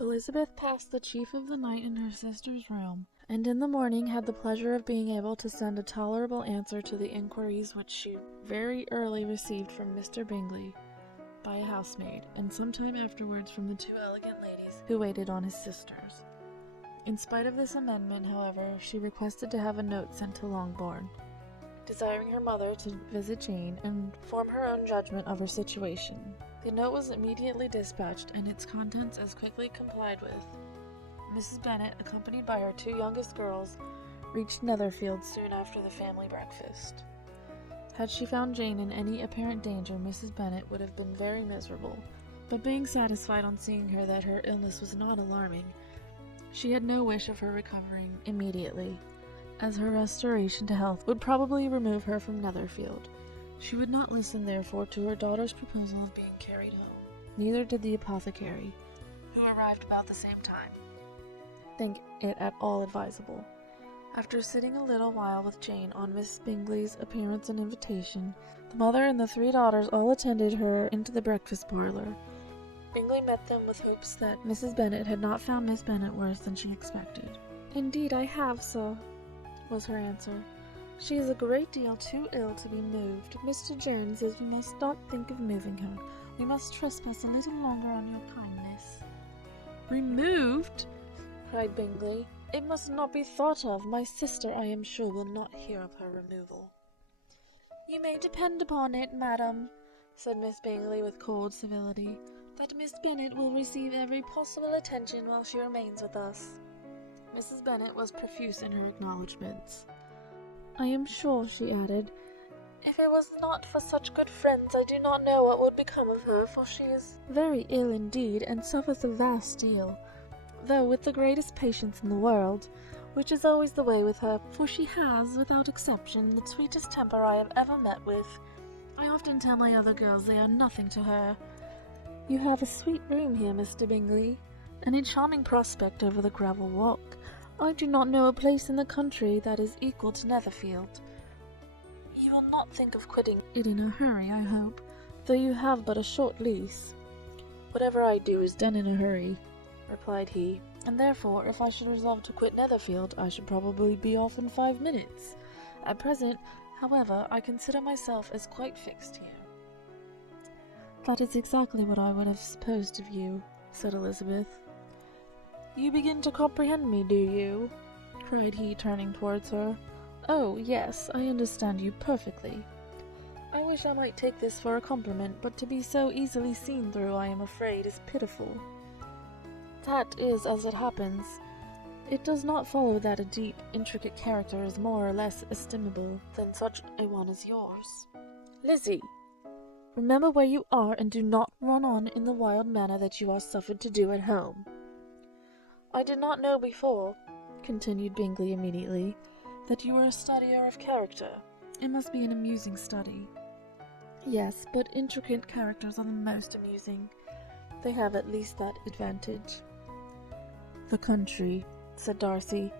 Elizabeth passed the chief of the night in her sister's room, and in the morning had the pleasure of being able to send a tolerable answer to the inquiries which she very early received from Mr. Bingley by a housemaid, and some time afterwards from the two elegant ladies who waited on his sisters. In spite of this amendment, however, she requested to have a note sent to Longbourn, desiring her mother to visit Jane and form her own judgment of her situation. The note was immediately dispatched, and its contents as quickly complied with. Mrs. Bennet, accompanied by her two youngest girls, reached Netherfield soon after the family breakfast. Had she found Jane in any apparent danger, Mrs. Bennet would have been very miserable, but being satisfied on seeing her that her illness was not alarming, she had no wish of her recovering immediately, as her restoration to health would probably remove her from Netherfield. She would not listen, therefore, to her daughter's proposal of being carried home. Neither did the apothecary, who arrived about the same time, think it at all advisable. After sitting a little while with Jane on Miss Bingley's appearance and invitation, the mother and the three daughters all attended her into the breakfast parlour. Bingley met them with hopes that Mrs. Bennet had not found Miss Bennet worse than she expected. "Indeed I have, sir," was her answer. "She is a great deal too ill to be moved. Mr. Jones says we must not think of moving her. We must trespass a little longer on your kindness." "Removed?" cried Bingley. "It must not be thought of. My sister, I am sure, will not hear of her removal." "You may depend upon it, madam," said Miss Bingley with cold civility, "that Miss Bennet will receive every possible attention while she remains with us." Mrs. Bennet was profuse in her acknowledgments. "I am sure," she added, "if it was not for such good friends, I do not know what would become of her, for she is very ill indeed, and suffers a vast deal, though with the greatest patience in the world, which is always the way with her, for she has, without exception, the sweetest temper I have ever met with. I often tell my other girls they are nothing to her. You have a sweet room here, Mr. Bingley, and a charming prospect over the gravel walk. I do not know a place in the country that is equal to Netherfield. You will not think of quitting it in a hurry, I hope, though you have but a short lease." "Whatever I do is done in a hurry," replied he, "and therefore, if I should resolve to quit Netherfield, I should probably be off in 5 minutes. At present, however, I consider myself as quite fixed here." "That is exactly what I would have supposed of you," said Elizabeth. "You begin to comprehend me, do you?" cried he, turning towards her. "Oh, yes, I understand you perfectly. I wish I might take this for a compliment, but to be so easily seen through, I am afraid, is pitiful. That is as it happens. It does not follow that a deep, intricate character is more or less estimable than such a one as yours. Lizzie, remember where you are, and do not run on in the wild manner that you are suffered to do at home." "I did not know before," continued Bingley immediately, "that you were a studier of character. It must be an amusing study." "Yes, but intricate characters are the most amusing. They have at least that advantage." "The country," said Darcy,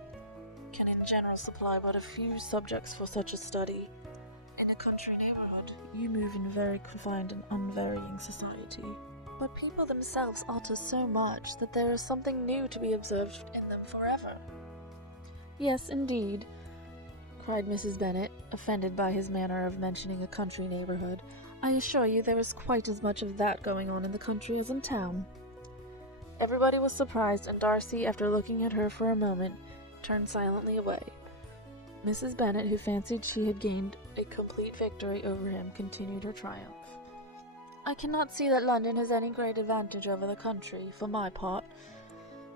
"can in general supply but a few subjects for such a study. In a country neighbourhood, you move in very confined and unvarying society. But people themselves alter so much that there is something new to be observed in them forever." "Yes, indeed," cried Mrs. Bennet, offended by his manner of mentioning a country neighbourhood. "I assure you there is quite as much of that going on in the country as in town." Everybody was surprised, and Darcy, after looking at her for a moment, turned silently away. Mrs. Bennet, who fancied she had gained a complete victory over him, continued her triumph. "I cannot see that London has any great advantage over the country, for my part,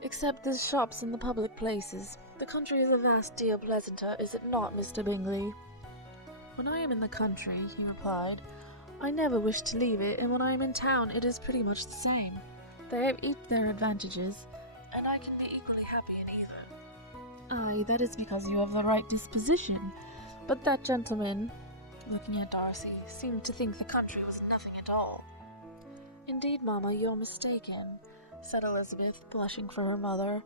except the shops and the public places. The country is a vast deal pleasanter, is it not, Mr. Bingley?" "When I am in the country," he replied, "I never wish to leave it, and when I am in town it is pretty much the same. They have each their advantages, and I can be equally happy in either." "Aye, that is because you have the right disposition. But that gentleman," looking at Darcy, "seemed to think the country was nothing at all." "Indeed, mamma, you're mistaken," said Elizabeth, blushing for her mother.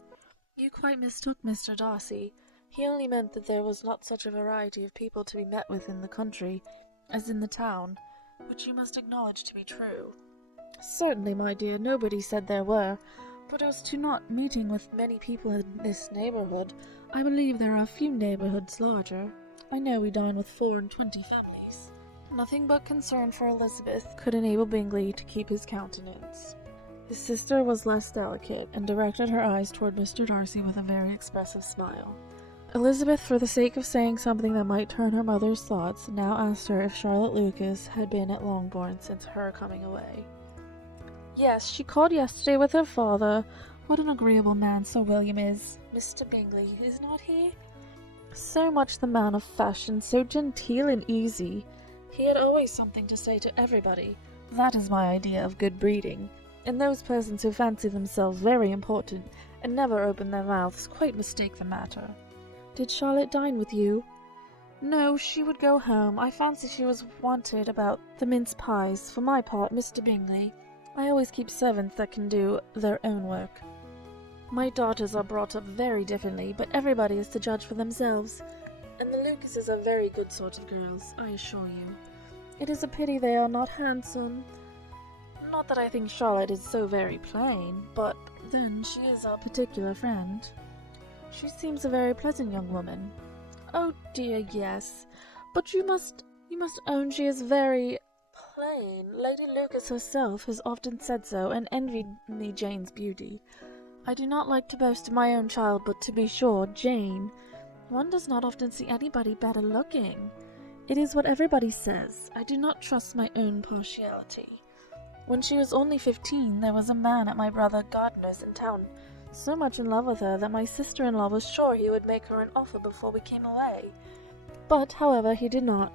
"You quite mistook Mr. Darcy. He only meant that there was not such a variety of people to be met with in the country as in the town, which you must acknowledge to be true." "Certainly, my dear, nobody said there were. But as to not meeting with many people in this neighbourhood, I believe there are a few neighbourhoods larger. I know we dine with 24 families. Nothing but concern for Elizabeth could enable Bingley to keep his countenance. His sister was less delicate, and directed her eyes toward Mr. Darcy with a very expressive smile. Elizabeth, for the sake of saying something that might turn her mother's thoughts, now asked her if Charlotte Lucas had been at Longbourn since her coming away. Yes, she called yesterday with her father. What an agreeable man Sir William is. Mr. Bingley, is not he? So much the man of fashion, so genteel and easy. He had always something to say to everybody. That is my idea of good breeding. And those persons who fancy themselves very important and never open their mouths quite mistake the matter. Did Charlotte dine with you? No, she would go home. I fancy she was wanted about the mince pies. For my part, Mr. Bingley, I always keep servants that can do their own work. My daughters are brought up very differently, but everybody is to judge for themselves. And the Lucases are very good sort of girls, I assure you. It is a pity they are not handsome. Not that I think Charlotte is so very plain, but then she is our particular friend. She seems a very pleasant young woman. Oh dear, yes. But you must own she is very plain. Lady Lucas herself has often said so, and envied me Jane's beauty. I do not like to boast of my own child, but to be sure, Jane, one does not often see anybody better looking. It is what everybody says. I do not trust my own partiality. When she was only 15, there was a man at my brother Gardner's in town so much in love with her that my sister-in-law was sure he would make her an offer before we came away. But, however, he did not.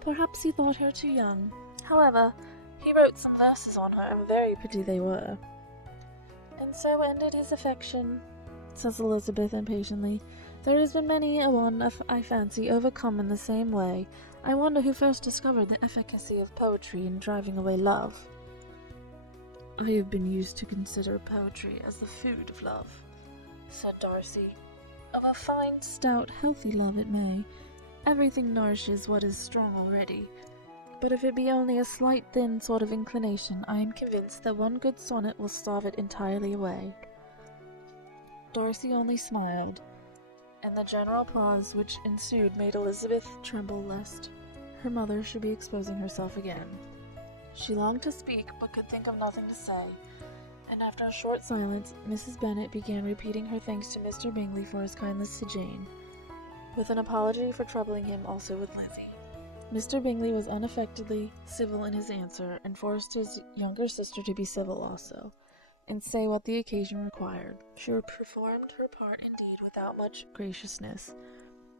Perhaps he thought her too young. However, he wrote some verses on her, and very pretty they were. And so ended his affection, says Elizabeth impatiently. There has been many a one, I fancy, overcome in the same way. I wonder who first discovered the efficacy of poetry in driving away love. I have been used to consider poetry as the food of love, said Darcy. Of a fine, stout, healthy love it may. Everything nourishes what is strong already. But if it be only a slight thin sort of inclination, I am convinced that one good sonnet will starve it entirely away. Darcy only smiled, and the general pause which ensued made Elizabeth tremble lest her mother should be exposing herself again. She longed to speak, but could think of nothing to say, and after a short silence, Mrs. Bennet began repeating her thanks to Mr. Bingley for his kindness to Jane, with an apology for troubling him also with Lizzie. Mr. Bingley was unaffectedly civil in his answer, and forced his younger sister to be civil also, and say what the occasion required. She performed her part indeed without much graciousness,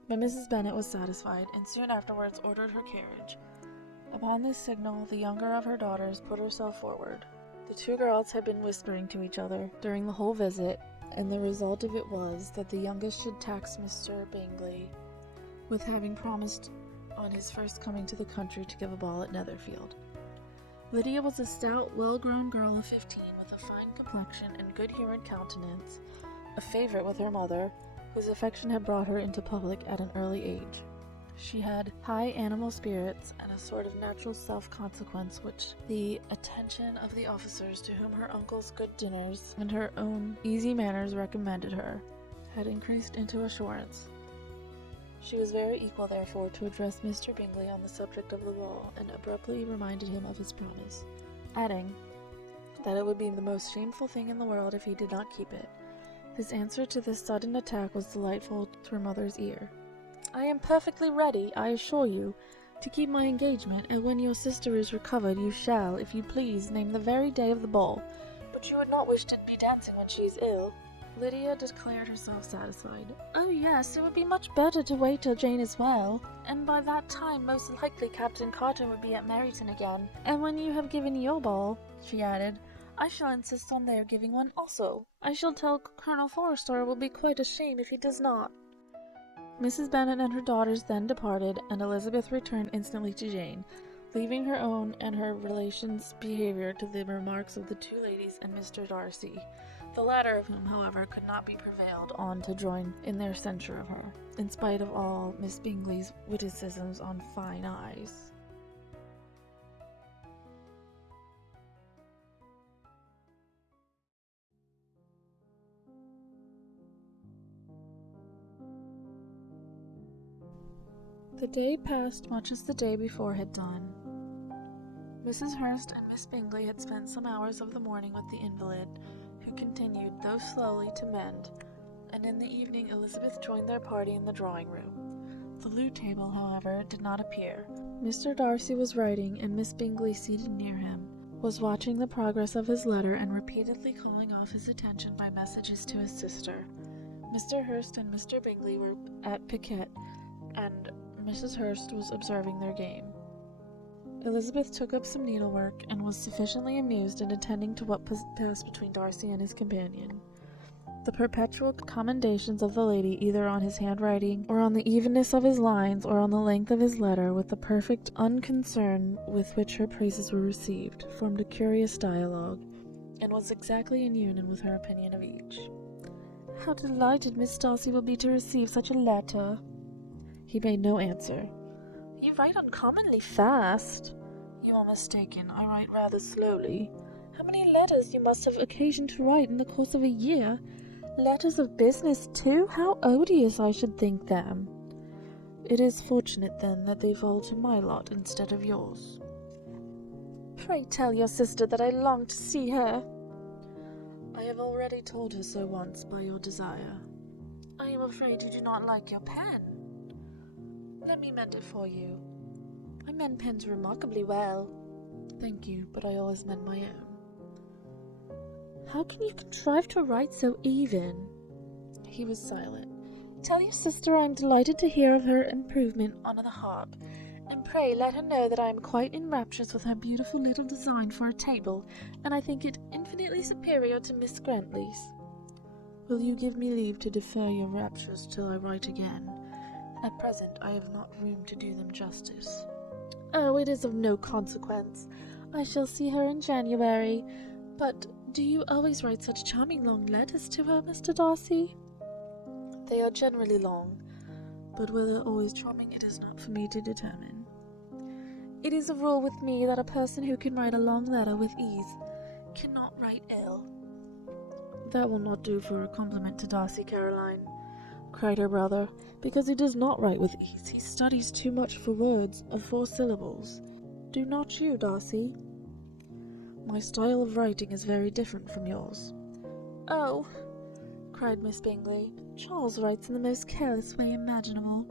but Mrs. Bennet was satisfied, and soon afterwards ordered her carriage. Upon this signal, the younger of her daughters put herself forward. The two girls had been whispering to each other during the whole visit, and the result of it was that the youngest should tax Mr. Bingley with having promised on his first coming to the country to give a ball at Netherfield. Lydia was a stout, well-grown girl of 15, with a fine complexion and good-humoured countenance, a favourite with her mother, whose affection had brought her into public at an early age. She had high animal spirits and a sort of natural self-consequence which the attention of the officers to whom her uncle's good dinners and her own easy manners recommended her had increased into assurance. She was very equal, therefore, to address Mr. Bingley on the subject of the ball, and abruptly reminded him of his promise, adding that it would be the most shameful thing in the world if he did not keep it. His answer to this sudden attack was delightful to her mother's ear. I am perfectly ready, I assure you, to keep my engagement, and when your sister is recovered you shall, if you please, name the very day of the ball. But you would not wish to be dancing when she is ill? Lydia declared herself satisfied. Oh yes, it would be much better to wait till Jane is well, and by that time most likely Captain Carter would be at Meryton again. And when you have given your ball, she added, I shall insist on their giving one also. I shall tell Colonel Forster it will be quite a shame if he does not. Mrs. Bennet and her daughters then departed, and Elizabeth returned instantly to Jane, leaving her own and her relations' behaviour to the remarks of the two ladies and Mr. Darcy, the latter of whom, however, could not be prevailed on to join in their censure of her, in spite of all Miss Bingley's witticisms on fine eyes. The day passed much as the day before had done. Mrs. Hurst and Miss Bingley had spent some hours of the morning with the invalid, who continued, though slowly, to mend, and in the evening Elizabeth joined their party in the drawing-room. The loo table, however, did not appear. Mr. Darcy was writing, and Miss Bingley, seated near him, was watching the progress of his letter and repeatedly calling off his attention by messages to his sister. Mr. Hurst and Mr. Bingley were at piquet, and Mrs. Hurst was observing their game. Elizabeth took up some needlework, and was sufficiently amused in attending to what passed between Darcy and his companion. The perpetual commendations of the lady, either on his handwriting, or on the evenness of his lines, or on the length of his letter, with the perfect unconcern with which her praises were received, formed a curious dialogue, and was exactly in union with her opinion of each. "How delighted Miss Darcy will be to receive such a letter!" He made no answer. "You write uncommonly fast." "You are mistaken. I write rather slowly." "How many letters you must have occasion to write in the course of a year! Letters of business, too? How odious I should think them!" "It is fortunate, then, that they fall to my lot instead of yours." "Pray tell your sister that I long to see her." "I have already told her so once by your desire." "I am afraid you do not like your pen." "Let me mend it for you." "I mend pens remarkably well." "Thank you, but I always mend my own." "How can you contrive to write so even?" He was silent. "Tell your sister I am delighted to hear of her improvement on the harp, and pray let her know that I am quite in raptures with her beautiful little design for a table, and I think it infinitely superior to Miss Grantley's." "Will you give me leave to defer your raptures till I write again? At present I have not room to do them justice." "Oh, it is of no consequence. I shall see her in January. But do you always write such charming long letters to her, Mr. Darcy?" "They are generally long, but whether always charming it is not for me to determine." "It is a rule with me that a person who can write a long letter with ease cannot write ill." "That will not do for a compliment to Darcy, Caroline," cried her brother, "because he does not write with ease. He studies too much for words of 4 syllables. Do not you, Darcy?" "My style of writing is very different from yours." "Oh," cried Miss Bingley, "Charles writes in the most careless way imaginable.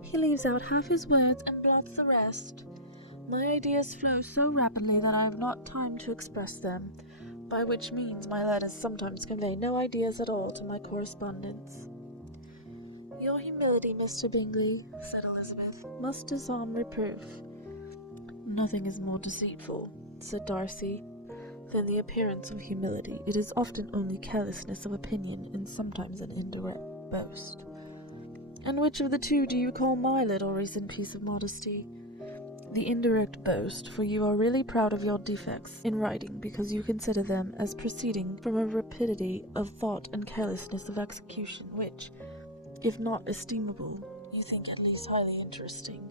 He leaves out half his words and blots the rest. My ideas flow so rapidly that I have not time to express them, by which means my letters sometimes convey no ideas at all to my correspondents." "Your humility, Mr. Bingley," said Elizabeth, "must disarm reproof." "Nothing is more deceitful," said Darcy, "than the appearance of humility. It is often only carelessness of opinion, and sometimes an indirect boast." "And which of the two do you call my little recent piece of modesty?" "The indirect boast, for you are really proud of your defects in writing, because you consider them as proceeding from a rapidity of thought and carelessness of execution, which, if not estimable, you think at least highly interesting.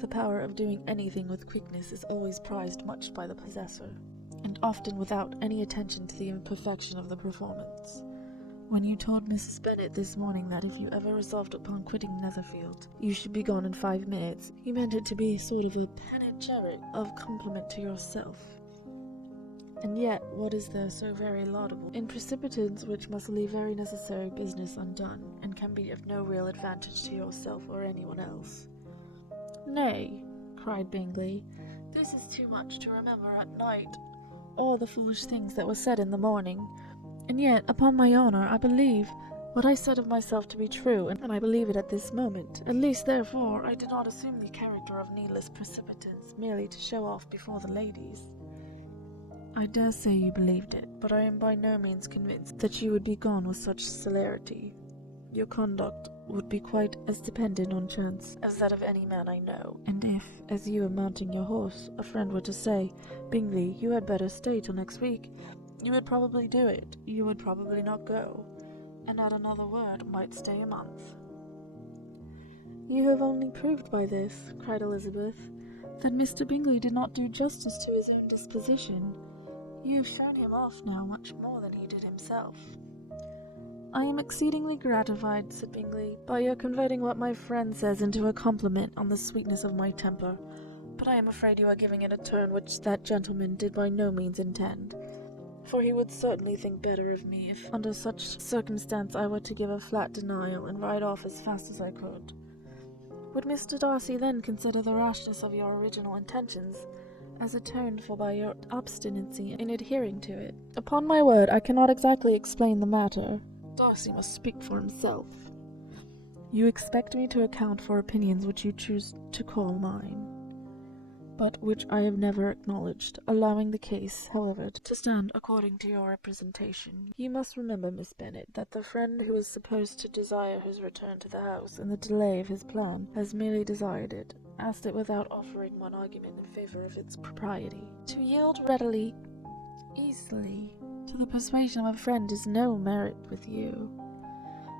The power of doing anything with quickness is always prized much by the possessor, and often without any attention to the imperfection of the performance. When you told Mrs. Bennet this morning that if you ever resolved upon quitting Netherfield, you should be gone in 5 minutes, you meant it to be a sort of a panegyric of compliment to yourself. And yet, what is there so very laudable in precipitance which must leave very necessary business undone, and can be of no real advantage to yourself or anyone else?" "Nay," cried Bingley, "this is too much to remember at night, all the foolish things that were said in the morning. And yet, upon my honour, I believe what I said of myself to be true, and I believe it at this moment. At least, therefore, I did not assume the character of needless precipitance, merely to show off before the ladies." "I dare say you believed it, but I am by no means convinced that you would be gone with such celerity. Your conduct would be quite as dependent on chance as that of any man I know, and if, as you were mounting your horse, a friend were to say, 'Bingley, you had better stay till next week,' you would probably do it. You would probably not go, and at another word might stay a month." "You have only proved by this," cried Elizabeth, "that Mr. Bingley did not do justice to his own disposition. You have shown him off now much more than he did himself." "I am exceedingly gratified," said Bingley, "by your converting what my friend says into a compliment on the sweetness of my temper, but I am afraid you are giving it a turn which that gentleman did by no means intend, for he would certainly think better of me if under such circumstance I were to give a flat denial and ride off as fast as I could. Would Mr. Darcy then consider the rashness of your original intentions as atoned for by your obstinacy in adhering to it? Upon my word, I cannot exactly explain the matter. Darcy must speak for himself. You expect me to account for opinions which you choose to call mine, but which I have never acknowledged, allowing the case, however, to stand according to your representation. You must remember, Miss Bennet, that the friend who is supposed to desire his return to the house in the delay of his plan has merely desired it, asked it without offering one argument in favour of its propriety. To yield readily, easily, to the persuasion of a friend is no merit with you.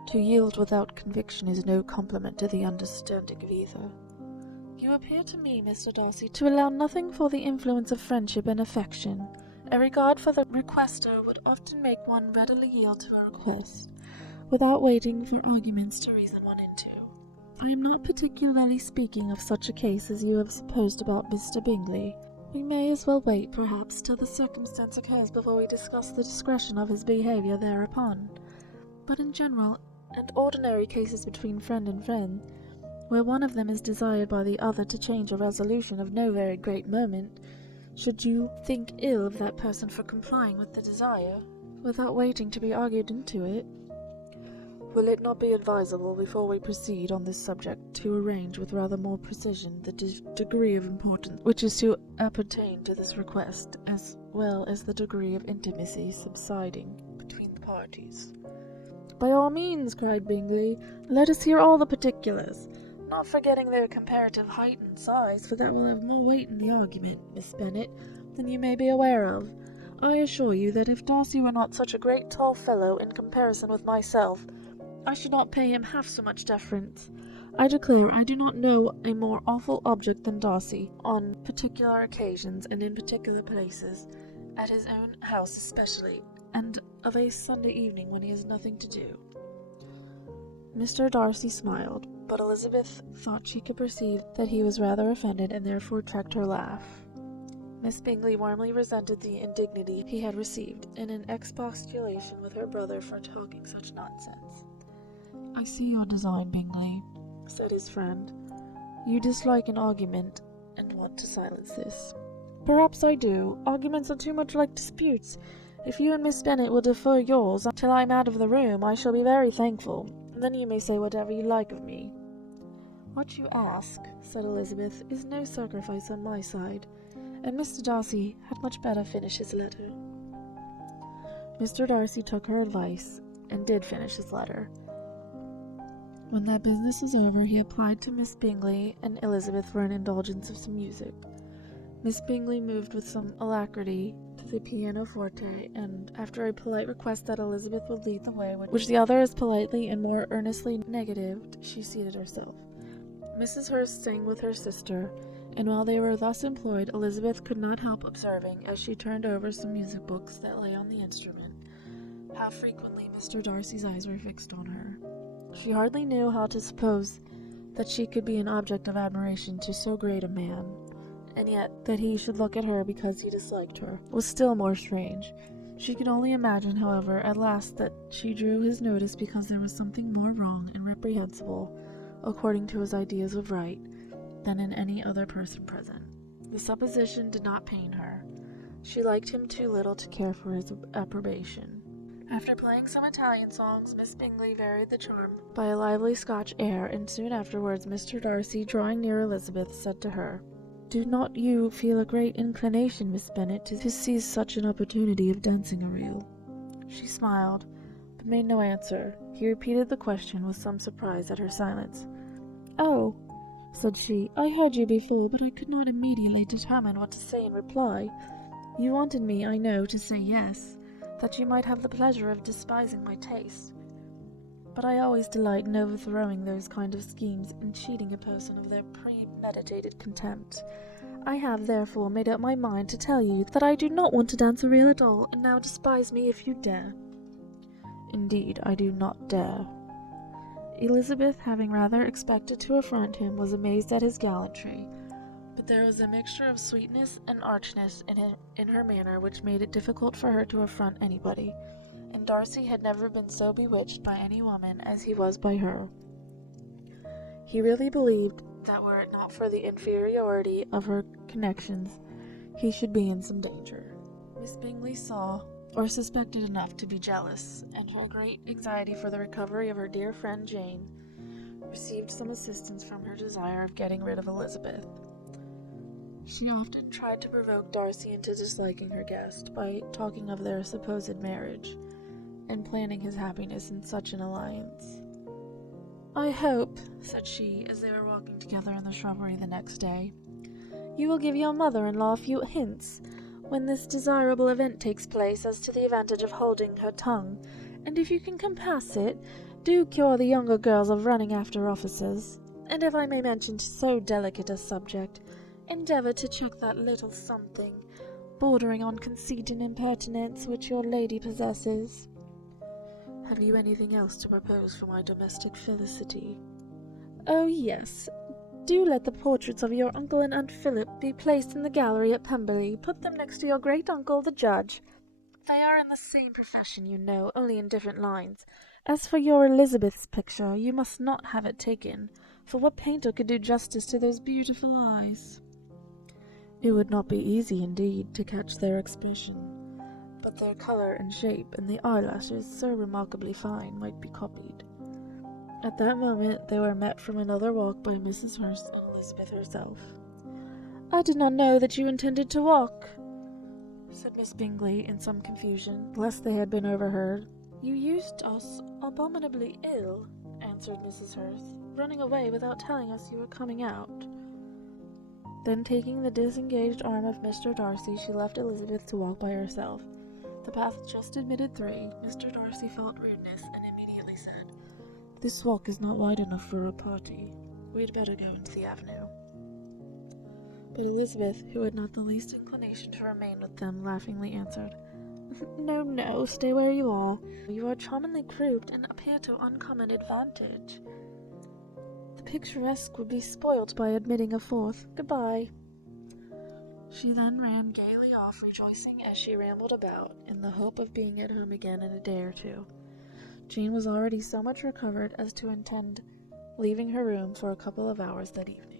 To yield without conviction is no compliment to the understanding of either. You appear to me, Mr. Darcy, to allow nothing for the influence of friendship and affection. A regard for the requester would often make one readily yield to a request, without waiting for arguments to reason one into. I am not particularly speaking of such a case as you have supposed about Mr. Bingley. We may as well wait, perhaps, till the circumstance occurs before we discuss the discretion of his behaviour thereupon. But in general and ordinary cases between friend and friend, where one of them is desired by the other to change a resolution of no very great moment, should you think ill of that person for complying with the desire, without waiting to be argued into it, will it not be advisable, before we proceed on this subject, to arrange with rather more precision the degree of importance which is to appertain to this request, as well as the degree of intimacy subsisting between the parties? By all means, cried Bingley, let us hear all the particulars, not forgetting their comparative height and size, for that will have more weight in the argument, Miss Bennet, than you may be aware of. I assure you that if Darcy were not such a great tall fellow in comparison with myself, I should not pay him half so much deference. I declare I do not know a more awful object than Darcy, on particular occasions and in particular places, at his own house especially, and of a Sunday evening when he has nothing to do. Mr. Darcy smiled, but Elizabeth thought she could perceive that he was rather offended, and therefore checked her laugh. Miss Bingley warmly resented the indignity he had received, and an expostulation with her brother for talking such nonsense. I see your design, Bingley, said his friend. You dislike an argument, and want to silence this. Perhaps I do. Arguments are too much like disputes. If you and Miss Bennet will defer yours till I am out of the room, I shall be very thankful. Then you may say whatever you like of me. What you ask, said Elizabeth, is no sacrifice on my side, and Mr. Darcy had much better finish his letter. Mr. Darcy took her advice, and did finish his letter. When that business was over, he applied to Miss Bingley and Elizabeth for an indulgence of some music. Miss Bingley moved with some alacrity to the pianoforte, and, after a polite request that Elizabeth would lead the way, which the other as politely and more earnestly negatived, she seated herself. Mrs. Hurst sang with her sister, and while they were thus employed, Elizabeth could not help observing, as she turned over some music books that lay on the instrument, how frequently Mr. Darcy's eyes were fixed on her. She hardly knew how to suppose that she could be an object of admiration to so great a man, and yet that he should look at her because he disliked her was still more strange. She could only imagine, however, at last that she drew his notice because there was something more wrong and reprehensible, according to his ideas of right, than in any other person present. The supposition did not pain her. She liked him too little to care for his approbation. After playing some Italian songs, Miss Bingley varied the charm by a lively Scotch air, and soon afterwards Mr. Darcy, drawing near Elizabeth, said to her, Do not you feel a great inclination, Miss Bennet, to seize such an opportunity of dancing a reel? She smiled, but made no answer. He repeated the question with some surprise at her silence. Oh, said she, I heard you before, but I could not immediately determine what to say in reply. You wanted me, I know, to say yes, that you might have the pleasure of despising my taste. But I always delight in overthrowing those kind of schemes and cheating a person of their premeditated contempt. I have, therefore, made up my mind to tell you that I do not want to dance a reel at all, and now despise me if you dare. Indeed, I do not dare." Elizabeth, having rather expected to affront him, was amazed at his gallantry, but there was a mixture of sweetness and archness in her manner which made it difficult for her to affront anybody, and Darcy had never been so bewitched by any woman as he was by her. He really believed that were it not for the inferiority of her connections, he should be in some danger. Miss Bingley saw, or suspected enough to be jealous, and her great anxiety for the recovery of her dear friend Jane received some assistance from her desire of getting rid of Elizabeth. She often tried to provoke Darcy into disliking her guest by talking of their supposed marriage, and planning his happiness in such an alliance. "I hope," said she, as they were walking together in the shrubbery the next day, "you will give your mother-in-law a few hints, when this desirable event takes place, as to the advantage of holding her tongue, and if you can compass it, do cure the younger girls of running after officers, and if I may mention so delicate a subject, endeavour to check that little something, bordering on conceit and impertinence, which your lady possesses. Have you anything else to propose for my domestic felicity?" "Oh, yes. Do let the portraits of your uncle and Aunt Philip be placed in the gallery at Pemberley. Put them next to your great-uncle, the judge. They are in the same profession, you know, only in different lines. As for your Elizabeth's picture, you must not have it taken, for what painter could do justice to those beautiful eyes?" It would not be easy, indeed, to catch their expression, but their colour and shape, and the eyelashes, so remarkably fine, might be copied. At that moment they were met from another walk by Mrs. Hurst and Elizabeth herself. "I did not know that you intended to walk," said Miss Bingley, in some confusion, lest they had been overheard. "You used us abominably ill," answered Mrs. Hurst, "running away without telling us you were coming out." Then, taking the disengaged arm of Mr. Darcy, she left Elizabeth to walk by herself. The path just admitted 3. Mr. Darcy felt rudeness, and immediately said, "This walk is not wide enough for a party. We'd better go into the avenue." But Elizabeth, who had not the least inclination to remain with them, laughingly answered, "No, no, stay where you are. You are charmingly grouped, and appear to uncommon advantage. The picturesque would be spoilt by admitting a 4th. Goodbye." She then ran gaily off, rejoicing as she rambled about, in the hope of being at home again in a day or 2. Jane was already so much recovered as to intend leaving her room for a couple of hours that evening.